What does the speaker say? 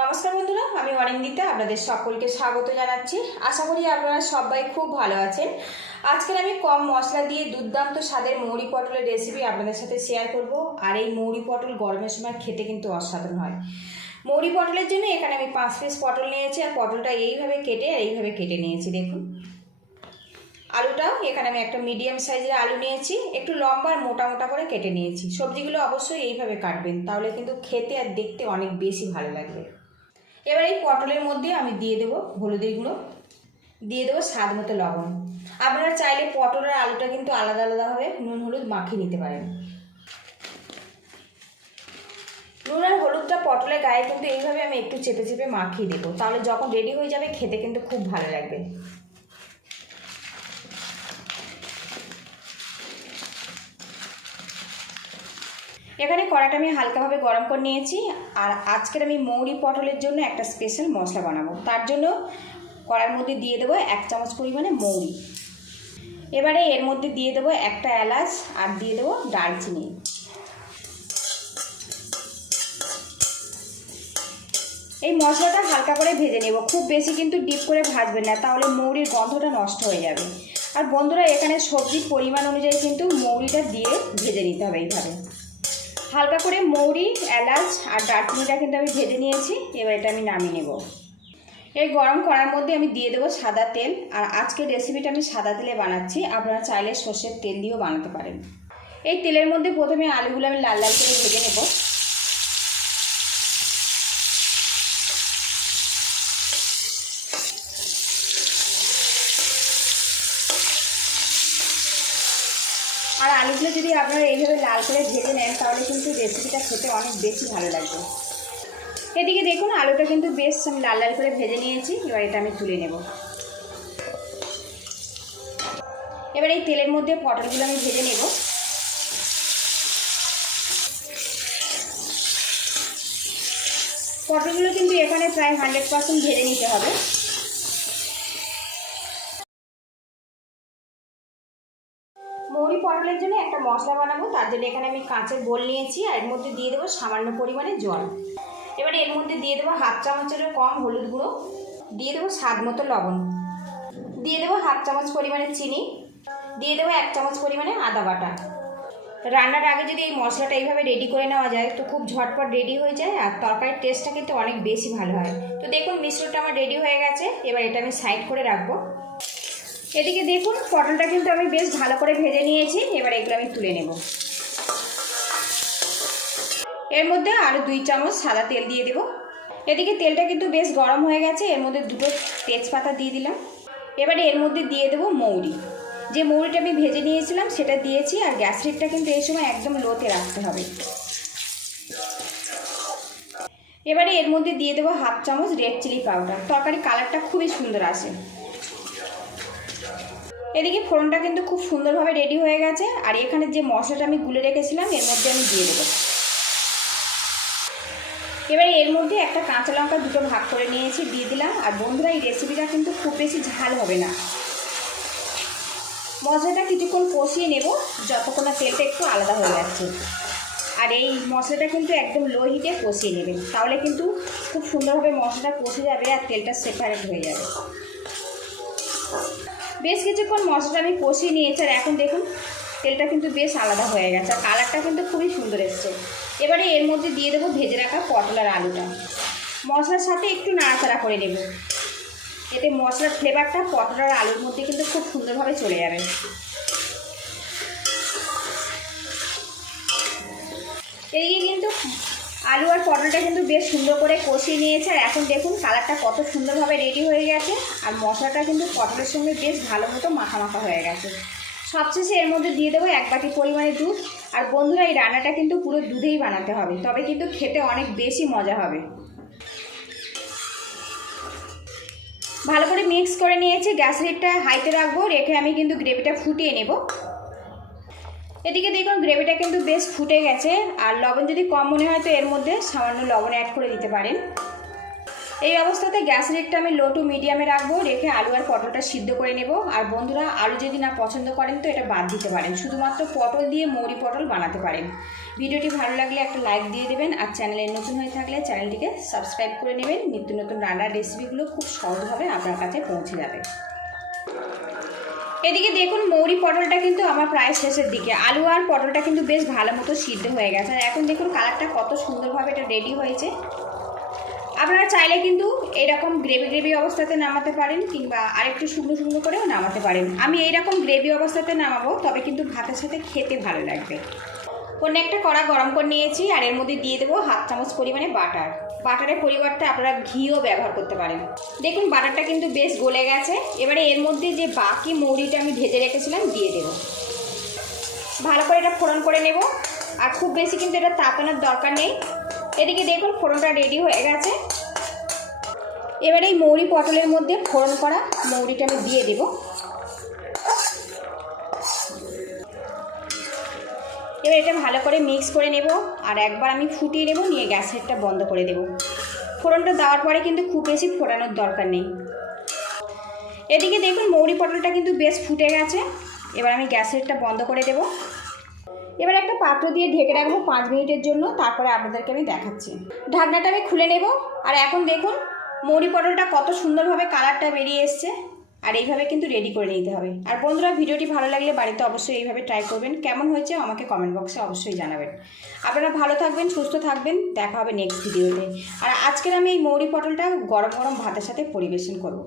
নমস্কার বন্ধুরা, আমি অরিন্দিতা আপনাদের সকলকে স্বাগত জানাচ্ছি। আশা করি আপনারা সবাই খুব ভালো আছেন। আজকে আমি কম মশলা দিয়ে দুর্দান্ত স্বাদের মৌরি পটলের রেসিপি আপনাদের সাথে শেয়ার করব। আর এই মৌরি পটল গরমের সময় খেতে কিন্তু অসাধারণ হয়। মৌরি পটলের জন্য এখানে আমি 5 পিস পটল নিয়েছি আর পটলটা এইভাবে কেটে নিয়েছি। দেখুন, আলুটাও এখানে আমি একটা মিডিয়াম সাইজের আলু নিয়েছি, একটু লম্বা আর মোটা মোটা করে কেটে নিয়েছি। সবজিগুলো অবশ্যই এইভাবে কাটবেন, তাহলে কিন্তু খেতে আর দেখতে অনেক বেশি ভালো লাগবে। এবার এই পটলের মধ্যে আমি দিয়ে দেবো হলুদের গুঁড়ো, দিয়ে দেবো স্বাদ মতো লবণ। আপনারা চাইলে পটল আর আলুটা কিন্তু আলাদা আলাদাভাবে নুন হলুদ মাখিয়ে নিতে পারেন। নুন আর হলুদটা পটলের গায়ে কিন্তু এইভাবে আমি একটু চেপে চেপে মাখিয়ে দেবো, তাহলে যখন রেডি হয়ে যাবে খেতে কিন্তু খুব ভালো লাগবে। এখানে কড়াটা আমি হালকাভাবে গরম করে নিয়েছি। আর আজকের আমি মৌরি পটলের জন্য একটা স্পেশাল মশলা বানাবো। তার জন্য কড়ার মধ্যে দিয়ে দেবো 1 চামচ পরিমাণে মৌরি। এবারে এর মধ্যে দিয়ে দেবো একটা এলাচ আর দিয়ে দেবো দারচিনি। এই মশলাটা হালকা করে ভেজে নেব, খুব বেশি কিন্তু ডিপ করে ভাজবেন না, তাহলে মৌরির গন্ধটা নষ্ট হয়ে যাবে। আর বন্ধুরা, এখানে সবজির পরিমাণ অনুযায়ী কিন্তু মৌরিটা দিয়ে ভেজে নিতে হবে। এইভাবে হালকা করে মৌরি, এলাচ আর দারচিনিটা কিন্তু আমি ভেজে নিয়েছি। এবার এটা আমি নামিয়ে নেব। এই গরম কড়ার মধ্যে আমি দিয়ে দেবো সাদা তেল। আর আজকের রেসিপিটা আমি সাদা তেলে বানাচ্ছি, আপনারা চাইলে সর্ষের তেল দিয়েও বানাতে পারেন। এই তেলের মধ্যে প্রথমে আলুগুলো আমি লাল লাল করে ভেজে নেব। আর আলুগুলো যদি আপনারা এইভাবে লাল করে ভেজে নেন, তাহলে কিন্তু রেসিপিটা খেতে অনেক বেশি ভালো লাগবে। এদিকে দেখুন, আলুটা কিন্তু বেশ আমি লাল লাল করে ভেজে নিয়েছি। এবার এটা আমি তুলে নেব। এবার এই তেলের মধ্যে পটলগুলো আমি ভেজে নেব। পটলগুলো কিন্তু এখানে প্রায় 100% ভেজে নিতে হবে। মৌরি পটলের জন্য একটা মশলা বানাবো, তার জন্য এখানে আমি কাঁচের বোল নিয়েছি আর এর মধ্যে দিয়ে দেবো সামান্য পরিমাণে জল। এবারে এর মধ্যে দিয়ে দেবো 1/2 চামচেরও কম হলুদ গুঁড়ো, দিয়ে দেবো স্বাদ মতো লবণ, দিয়ে দেবো 1/2 চামচ পরিমাণে চিনি, দিয়ে দেবো 1 চামচ পরিমাণে আদা বাটা। রান্নার আগে যদি এই মশলাটা এইভাবে রেডি করে নেওয়া যায় তো খুব ঝটপট রেডি হয়ে যায় আর তরকারির টেস্টটা কিন্তু অনেক বেশি ভালো হয়। তো দেখুন, মিশ্রণটা আমার রেডি হয়ে গেছে। এবার এটা আমি সাইড করে রাখবো। এদিকে দেখুন, পটলটা কিন্তু আমি বেশ ভালো করে ভেজে নিয়েছি। এবার এগুলো আমি তুলে নেব। এর মধ্যে আরও 2 চামচ সাদা তেল দিয়ে দেব। এদিকে তেলটা কিন্তু বেশ গরম হয়ে গেছে। এর মধ্যে 2টো তেজপাতা দিয়ে দিলাম। এবারে এর মধ্যে দিয়ে দেবো মৌরি। যে মৌরিটা আমি ভেজে নিয়েছিলাম সেটা দিয়েছি। আর গ্যাস হিটটা কিন্তু এই সময় একদম লোতে রাখতে হবে। এবারে এর মধ্যে দিয়ে দেবো 1/2 চামচ রেড চিলি পাউডার। তরকারি কালারটা খুবই সুন্দর আসে। এদিকে ফোড়নটা কিন্তু খুব সুন্দরভাবে রেডি হয়ে গেছে। আর এখানে যে মশলাটা আমি গুলে রেখেছিলাম এর মধ্যে আমি দিয়ে দেবো। এবারে এর মধ্যে একটা কাঁচা লঙ্কা 2টো ভাগ করে নিয়েছি, দিয়ে দিলাম। আর বন্ধুরা, এই রেসিপিটা কিন্তু খুব বেশি ঝাল হবে না। মশলাটা কিছুক্ষণ কষিয়ে নেব, যতক্ষণ না তেলটা একটু আলাদা হয়ে যাচ্ছে। আর এই মশলাটা কিন্তু একদম লো হিটে কষিয়ে নেবেন, তাহলে কিন্তু খুব সুন্দরভাবে মশলাটা কষে যাবে আর তেলটা সেপারেট হয়ে যাবে। বেশ কিছুক্ষণ মশলাটা আমি কষিয়ে নিয়েছি। আর এখন দেখুন, তেলটা কিন্তু বেশ আলাদা হয়ে গেছে আর কালারটা কিন্তু খুবই সুন্দর এসছে। এবারে এর মধ্যে দিয়ে দেবো ভেজে রাখা পটল আর আলুটা। মশলার সাথে একটু নাড়াচাড়া করে নেব, এতে মশলার ফ্লেভারটা পটল আর আলুর মধ্যে কিন্তু খুব সুন্দরভাবে চলে যাবে। এদিকে কিন্তু আলু আর পটলটা কিন্তু বেশ সুন্দর করে কষিয়ে নিয়েছে। আর এখন দেখুন কালারটা কত সুন্দরভাবে রেডি হয়ে গেছে। আর মশলাটা কিন্তু পটলের সঙ্গে বেশ ভালো মতো মাখা মাখা হয়ে গেছে। সবশেষে এর মধ্যে দিয়ে দেবো 1 বাটি পরিমাণে দুধ। আর বন্ধুরা, এই রান্নাটা কিন্তু পুরো দুধেই বানাতে হবে, তবে কিন্তু খেতে অনেক বেশি মজা হবে। ভালো করে মিক্স করে নিয়েছি। গ্যাস হিটটা হাইতে রাখবো, রেখে আমি কিন্তু গ্রেভিটা ফুটিয়ে নেব। এদিকে দেখুন, গ্রেভিটা কিন্তু বেশ ফুটে গেছে। আর লবণ যদি কম মনে হয় তো এর মধ্যে সামান্য লবণ অ্যাড করে দিতে পারেন। এই অবস্থাতে গ্যাস রেটটা আমি লো টু মিডিয়ামে রাখবো, রেখে আলু আর পটলটা সিদ্ধ করে নেব। আর বন্ধুরা, আলু যদি না পছন্দ করেন তো এটা বাদ দিতে পারেন, শুধুমাত্র পটল দিয়ে মৌরি পটল বানাতে পারেন। ভিডিওটি ভালো লাগলে একটা লাইক দিয়ে দেবেন, আর চ্যানেলে নতুন হয়ে থাকলে চ্যানেলটিকে সাবস্ক্রাইব করে নেবেন। নিত্য নতুন রান্নার রেসিপিগুলো খুব সহজভাবে আপনার কাছে পৌঁছে যাবে। এদিকে দেখুন, মৌরি পটলটা কিন্তু আমার প্রায় শেষের দিকে, আলু আর পটলটা কিন্তু বেশ ভালো মতো সিদ্ধ হয়ে গেছে। আর এখন দেখুন কালারটা কত সুন্দরভাবে এটা রেডি হয়েছে। আপনারা চাইলে কিন্তু এরকম গ্রেভি অবস্থাতে নামাতে পারেন, কিংবা আরেকটু শুকনো শুকনো করেও নামাতে পারেন। আমি এইরকম গ্রেভি অবস্থাতে নামাবো, তবে কিন্তু ভাতের সাথে খেতে ভালো লাগবে। অন্য একটা কড়া গরম করে নিয়েছি, আর এর মধ্যে দিয়ে দেবো 1/2 চামচ পরিমাণে বাটার। বাটারের পরিবর্তে আপনারা ঘিও ব্যবহার করতে পারেন। দেখুন বাটারটা কিন্তু বেশ গলে গেছে। এবারে এর মধ্যে যে বাকি মৌরিটা আমি ভেজে রেখেছিলাম দিয়ে দেবো। ভালো করে এটা ফোড়ন করে নেব, আর খুব বেশি কিন্তু এটা তাপানোর দরকার নেই। এদিকে দেখুন ফোড়নটা রেডি হয়ে গেছে। এবারে এই মৌরি পটলের মধ্যে ফোড়ন করা মৌরিটা আমি দিয়ে দেব। এবার এটা ভালো করে মিক্স করে নেব, আর একবার আমি ফুটিয়ে নেব, নিয়ে গ্যাসেরটা বন্ধ করে দেব। ফোড়নটা দেওয়ার পরে কিন্তু খুব বেশি ফোটানোর দরকার নেই। এদিকে দেখুন মৌরি পটলটা কিন্তু বেশ ফুটে গেছে। এবার আমি গ্যাসেরটা বন্ধ করে দেব। এবার একটা পাত্র দিয়ে ঢেকে রাখবো 5 মিনিটের জন্য, তারপরে আপনাদেরকে আমি দেখাচ্ছি। ঢাকনাটা আমি খুলে নেব। আর এখন দেখুন মৌরি পটলটা কত সুন্দরভাবে কালারটা বেরিয়ে এসছে। আর এইভাবে কিন্তু রেডি করে নিতে হবে। আর বন্ধুরা, ভিডিওটি ভালো লাগলে বাড়িতে অবশ্যই এইভাবে ট্রাই করবেন। কেমন হয়েছে আমাকে কমেন্ট বক্সে অবশ্যই জানাবেন। আপনারা ভালো থাকবেন, সুস্থ থাকবেন, দেখা হবে নেক্সট ভিডিওতে। আর আজকের আমি এই মৌরি পটলটা গরম গরম ভাতের সাথে পরিবেশন করব।